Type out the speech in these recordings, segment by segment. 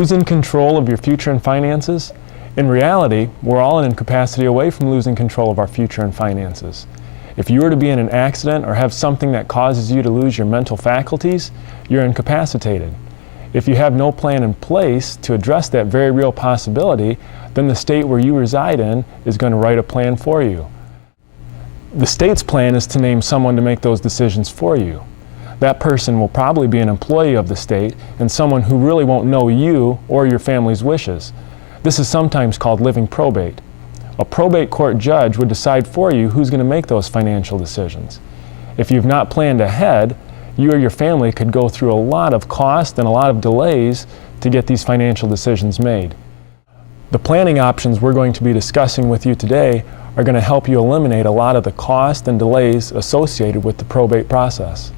Who's in control of your future and finances? In reality, we're all in incapacity away from losing control of our future and finances. If you were to be in an accident or have something that causes you to lose your mental faculties, you're incapacitated. If you have no plan in place to address that very real possibility, then the state where you reside in is going to write a plan for you. The state's plan is to name someone to make those decisions for you. That person will probably be an employee of the state and someone who really won't know you or your family's wishes. This is sometimes called living probate. A probate court judge would decide for you who's going to make those financial decisions. If you've not planned ahead, you or your family could go through a lot of cost and a lot of delays to get these financial decisions made. The planning options we're going to be discussing with you today are going to help you eliminate a lot of the cost and delays associated with the probate process.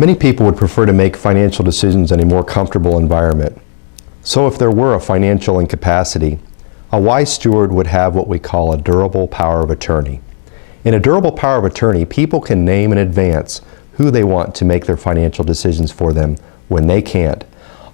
Many people would prefer to make financial decisions in a more comfortable environment. So if there were a financial incapacity, a wise steward would have what we call a durable power of attorney. In a durable power of attorney, people can name in advance who they want to make their financial decisions for them when they can't.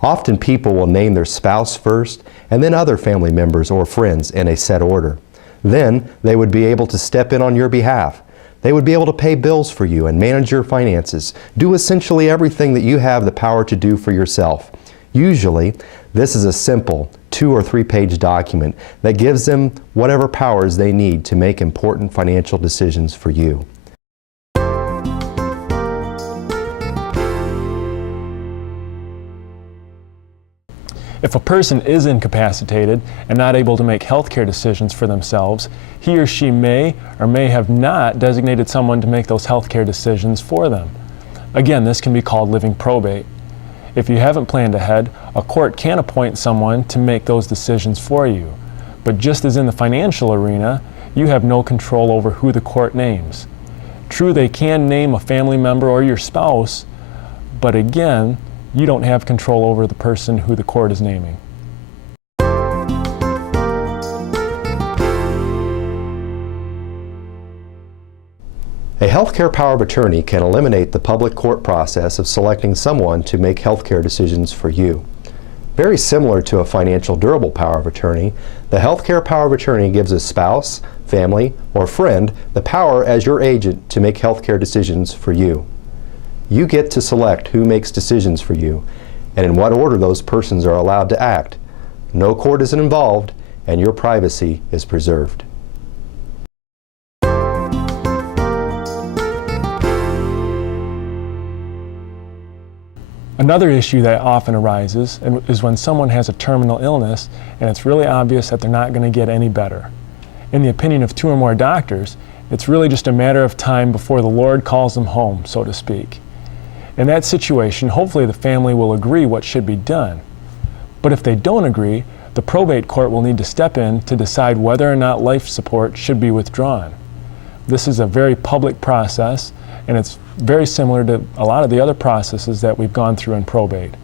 Often people will name their spouse first and then other family members or friends in a set order. Then they would be able to step in on your behalf. They would be able to pay bills for you and manage your finances, do essentially everything that you have the power to do for yourself. Usually, this is a simple 2- or 3-page document that gives them whatever powers they need to make important financial decisions for you. If a person is incapacitated and not able to make healthcare decisions for themselves, he or she may or may have not designated someone to make those healthcare decisions for them. Again, this can be called living probate. If you haven't planned ahead, a court can appoint someone to make those decisions for you. But just as in the financial arena, you have no control over who the court names. True, they can name a family member or your spouse, but again, you don't have control over the person who the court is naming. A healthcare power of attorney can eliminate the public court process of selecting someone to make healthcare decisions for you. Very similar to a financial durable power of attorney, the healthcare power of attorney gives a spouse, family, or friend the power as your agent to make healthcare decisions for you. You get to select who makes decisions for you and in what order those persons are allowed to act. No court is involved and your privacy is preserved. Another issue that often arises is when someone has a terminal illness and it's really obvious that they're not going to get any better. In the opinion of 2 or more doctors, it's really just a matter of time before the Lord calls them home, so to speak. In that situation, hopefully the family will agree what should be done. But if they don't agree, the probate court will need to step in to decide whether or not life support should be withdrawn. This is a very public process, and it's very similar to a lot of the other processes that we've gone through in probate.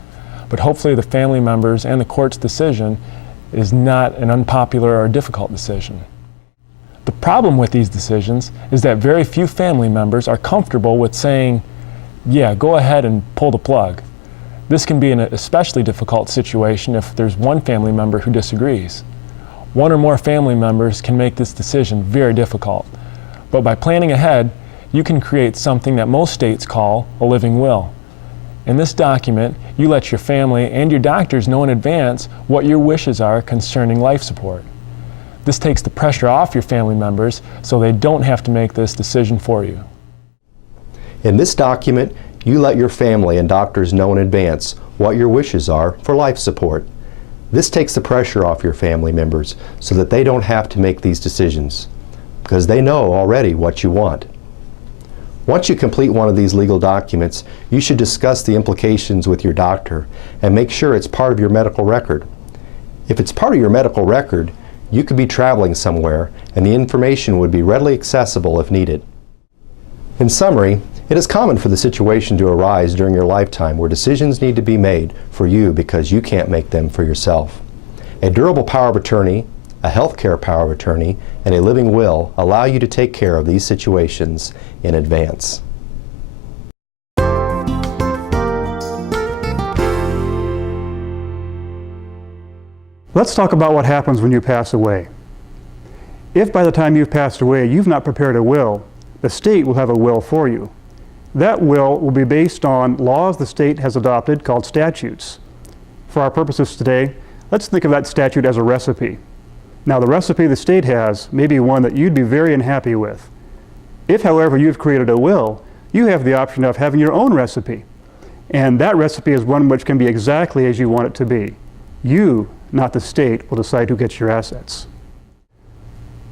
But hopefully the family members and the court's decision is not an unpopular or difficult decision. The problem with these decisions is that very few family members are comfortable with saying, yeah, go ahead and pull the plug. This can be an especially difficult situation if there's one family member who disagrees. 1 or more family members can make this decision very difficult. But by planning ahead, you can create something that most states call a living will. In this document, you let your family and your doctors know in advance what your wishes are concerning life support. This takes the pressure off your family members so they don't have to make this decision for you. In this document, you let your family and doctors know in advance what your wishes are for life support. This takes the pressure off your family members so that they don't have to make these decisions, because they know already what you want. Once you complete one of these legal documents, you should discuss the implications with your doctor and make sure it's part of your medical record. If it's part of your medical record, you could be traveling somewhere and the information would be readily accessible if needed. In summary, it is common for the situation to arise during your lifetime where decisions need to be made for you because you can't make them for yourself. A durable power of attorney, a healthcare power of attorney, and a living will allow you to take care of these situations in advance. Let's talk about what happens when you pass away. If by the time you've passed away you've not prepared a will, the state will have a will for you. That will be based on laws the state has adopted called statutes. For our purposes today, let's think of that statute as a recipe. Now, the recipe the state has may be one that you'd be very unhappy with. If, however, you've created a will, you have the option of having your own recipe. And that recipe is one which can be exactly as you want it to be. You, not the state, will decide who gets your assets.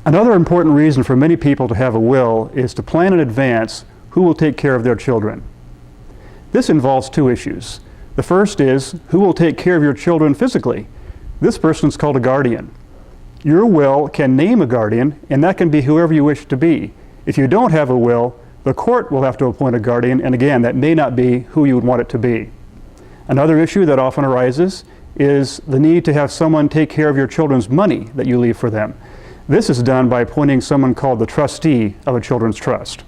Another important reason for many people to have a will is to plan in advance who will take care of their children. This involves two issues. The first is who will take care of your children physically. This person is called a guardian. Your will can name a guardian, and that can be whoever you wish to be. If you don't have a will, the court will have to appoint a guardian, and again, that may not be who you would want it to be. Another issue that often arises is the need to have someone take care of your children's money that you leave for them. This is done by appointing someone called the trustee of a children's trust.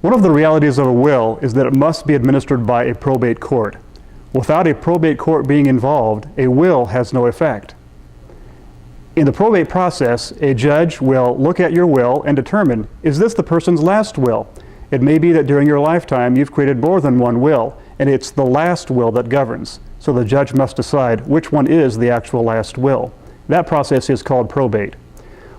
One of the realities of a will is that it must be administered by a probate court. Without a probate court being involved, a will has no effect. In the probate process, a judge will look at your will and determine, is this the person's last will? It may be that during your lifetime you've created more than one will, and it's the last will that governs. So the judge must decide which one is the actual last will. That process is called probate.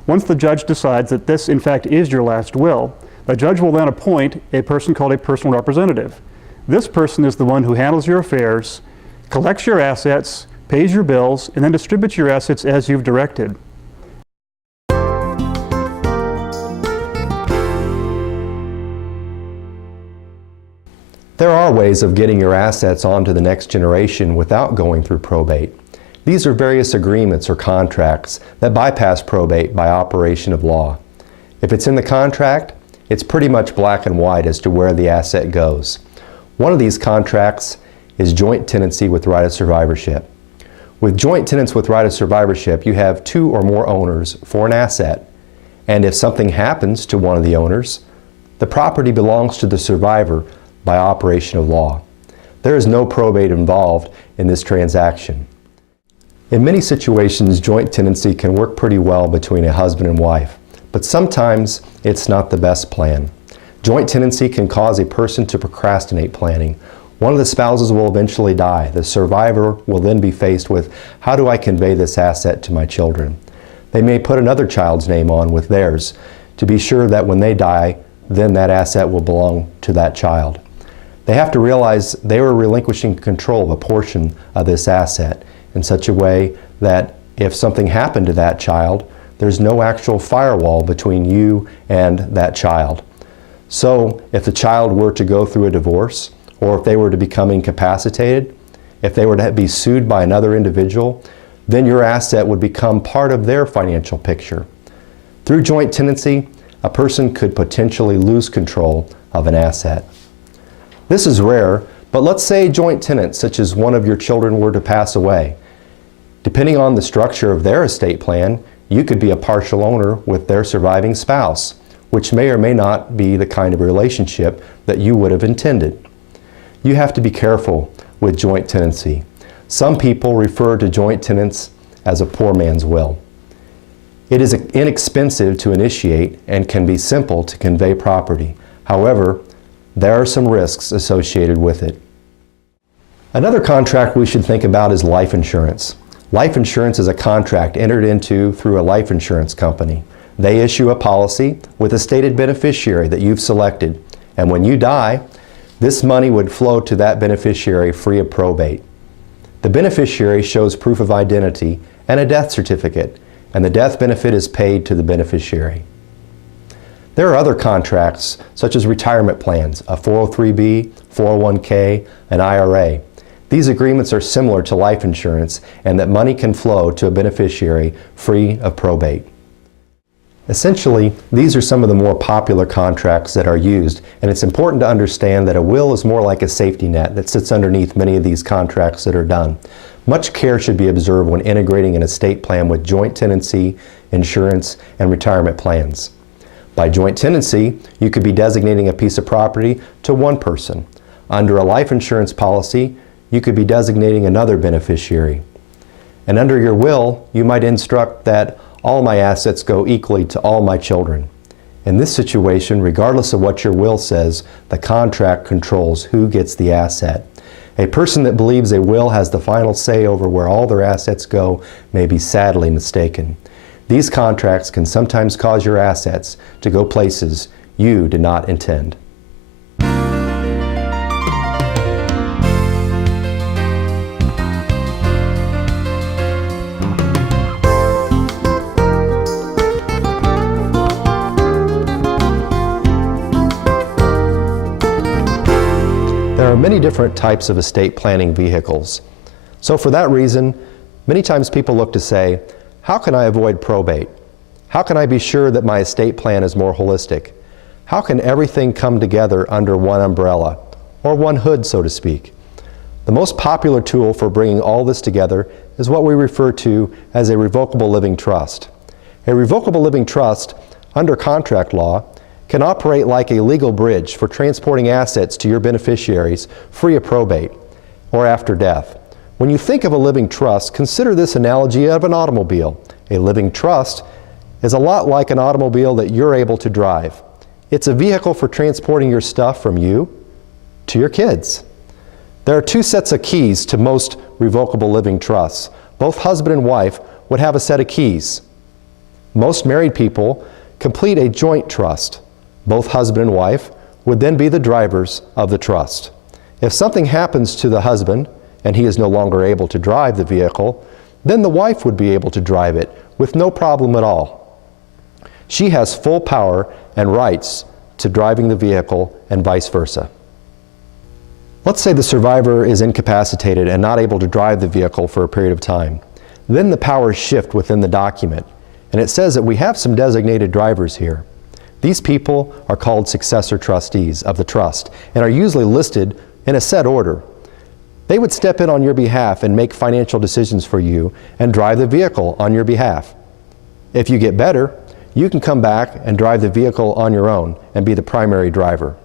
Once the judge decides that this in fact is your last will, the judge will then appoint a person called a personal representative. This person is the one who handles your affairs, collects your assets, pays your bills, and then distributes your assets as you've directed. There are ways of getting your assets onto the next generation without going through probate. These are various agreements or contracts that bypass probate by operation of law. If it's in the contract, it's pretty much black and white as to where the asset goes. One of these contracts is joint tenancy with right of survivorship. With joint tenants with right of survivorship, you have two or more owners for an asset, and if something happens to one of the owners, the property belongs to the survivor by operation of law. There is no probate involved in this transaction. In many situations, joint tenancy can work pretty well between a husband and wife, but sometimes it's not the best plan. Joint tenancy can cause a person to procrastinate planning. One of the spouses will eventually die. The survivor will then be faced with, how do I convey this asset to my children? They may put another child's name on with theirs to be sure that when they die, then that asset will belong to that child. They have to realize they were relinquishing control of a portion of this asset in such a way that if something happened to that child, there's no actual firewall between you and that child. So if the child were to go through a divorce, or if they were to become incapacitated, if they were to be sued by another individual, then your asset would become part of their financial picture. Through joint tenancy, a person could potentially lose control of an asset. This is rare, but let's say joint tenants, such as one of your children, were to pass away. Depending on the structure of their estate plan, you could be a partial owner with their surviving spouse, which may or may not be the kind of relationship that you would have intended. You have to be careful with joint tenancy. Some people refer to joint tenants as a poor man's will. It is inexpensive to initiate and can be simple to convey property. However, there are some risks associated with it. Another contract we should think about is life insurance. Life insurance is a contract entered into through a life insurance company. They issue a policy with a stated beneficiary that you've selected, and when you die, this money would flow to that beneficiary free of probate. The beneficiary shows proof of identity and a death certificate, and the death benefit is paid to the beneficiary. There are other contracts, such as retirement plans, a 403b, 401k, an IRA. These agreements are similar to life insurance, and that money can flow to a beneficiary free of probate. Essentially, these are some of the more popular contracts that are used, and it's important to understand that a will is more like a safety net that sits underneath many of these contracts that are done. Much care should be observed when integrating an estate plan with joint tenancy, insurance, and retirement plans. By joint tenancy, you could be designating a piece of property to one person. Under a life insurance policy, you could be designating another beneficiary. And under your will, you might instruct that all my assets go equally to all my children. In this situation, regardless of what your will says, the contract controls who gets the asset. A person that believes a will has the final say over where all their assets go may be sadly mistaken. These contracts can sometimes cause your assets to go places you did not intend. There are many different types of estate planning vehicles. So for that reason, many times people look to say, how can I avoid probate? How can I be sure that my estate plan is more holistic? How can everything come together under one umbrella, or one hood, so to speak? The most popular tool for bringing all this together is what we refer to as a revocable living trust. A revocable living trust, under contract law, can operate like a legal bridge for transporting assets to your beneficiaries free of probate or after death. When you think of a living trust, consider this analogy of an automobile. A living trust is a lot like an automobile that you're able to drive. It's a vehicle for transporting your stuff from you to your kids. There are two sets of keys to most revocable living trusts. Both husband and wife would have a set of keys. Most married people complete a joint trust. Both husband and wife would then be the drivers of the trust. If something happens to the husband and he is no longer able to drive the vehicle, then the wife would be able to drive it with no problem at all. She has full power and rights to driving the vehicle and vice versa. Let's say the survivor is incapacitated and not able to drive the vehicle for a period of time. Then the powers shift within the document, and it says that we have some designated drivers here. These people are called successor trustees of the trust and are usually listed in a set order. They would step in on your behalf and make financial decisions for you and drive the vehicle on your behalf. If you get better, you can come back and drive the vehicle on your own and be the primary driver.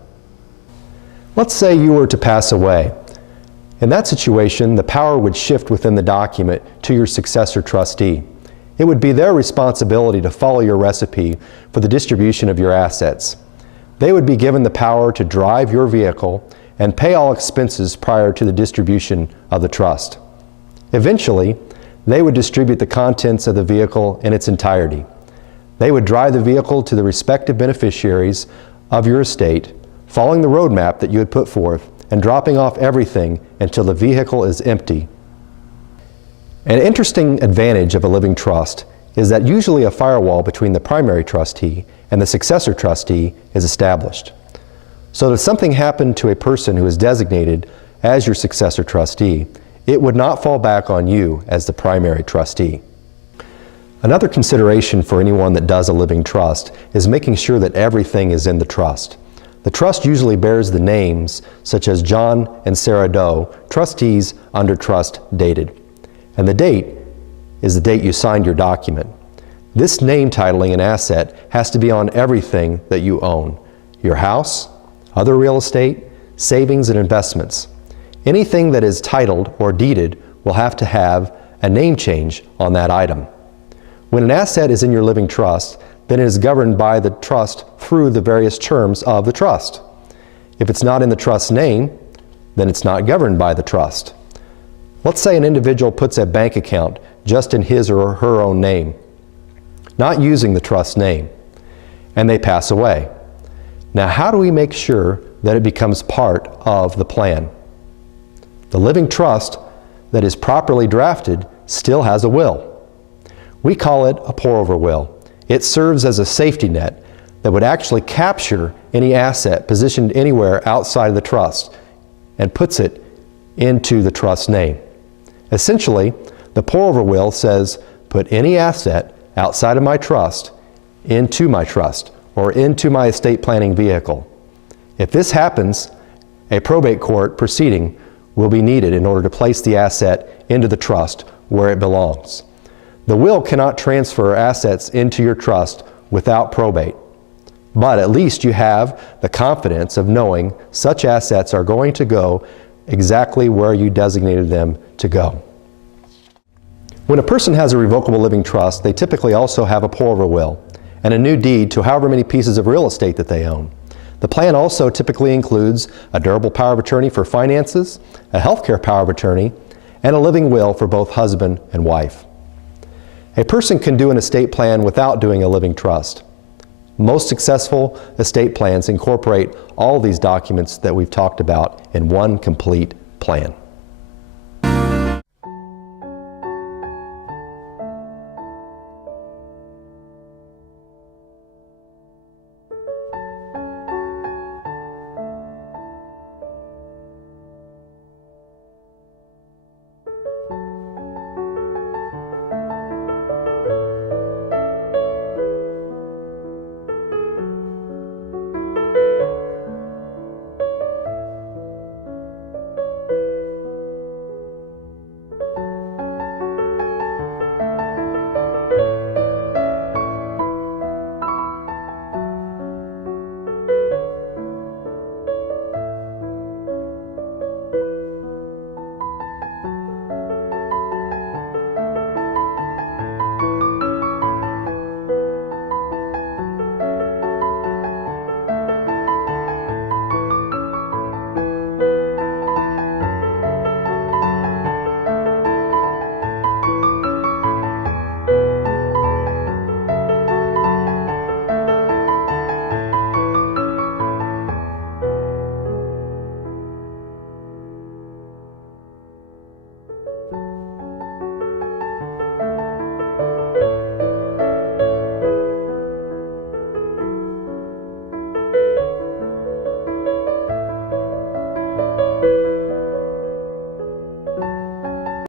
Let's say you were to pass away. In that situation, the power would shift within the document to your successor trustee. It would be their responsibility to follow your recipe for the distribution of your assets. They would be given the power to drive your vehicle and pay all expenses prior to the distribution of the trust. Eventually, they would distribute the contents of the vehicle in its entirety. They would drive the vehicle to the respective beneficiaries of your estate, following the roadmap that you had put forth and dropping off everything until the vehicle is empty. An interesting advantage of a living trust is that usually a firewall between the primary trustee and the successor trustee is established. So that if something happened to a person who is designated as your successor trustee, it would not fall back on you as the primary trustee. Another consideration for anyone that does a living trust is making sure that everything is in the trust. The trust usually bears the names such as John and Sarah Doe, trustees under trust dated. And the date is the date you signed your document. This name titling an asset has to be on everything that you own: your house, other real estate, savings and investments. Anything that is titled or deeded will have to have a name change on that item. When an asset is in your living trust, then it is governed by the trust through the various terms of the trust. If it's not in the trust name, then it's not governed by the trust. Let's say an individual puts a bank account just in his or her own name, not using the trust name, and they pass away. Now, how do we make sure that it becomes part of the plan? The living trust that is properly drafted still has a will. We call it a pour-over will. It serves as a safety net that would actually capture any asset positioned anywhere outside of the trust and puts it into the trust name. Essentially, the pour-over will says, put any asset outside of my trust into my trust or into my estate planning vehicle. If this happens, a probate court proceeding will be needed in order to place the asset into the trust where it belongs. The will cannot transfer assets into your trust without probate, but at least you have the confidence of knowing such assets are going to go exactly where you designated them to go. When a person has a revocable living trust, they typically also have a pour over will and a new deed to however many pieces of real estate that they own. The plan also typically includes a durable power of attorney for finances, a healthcare power of attorney, and a living will for both husband and wife. A person can do an estate plan without doing a living trust. Most successful estate plans incorporate all these documents that we've talked about in one complete plan.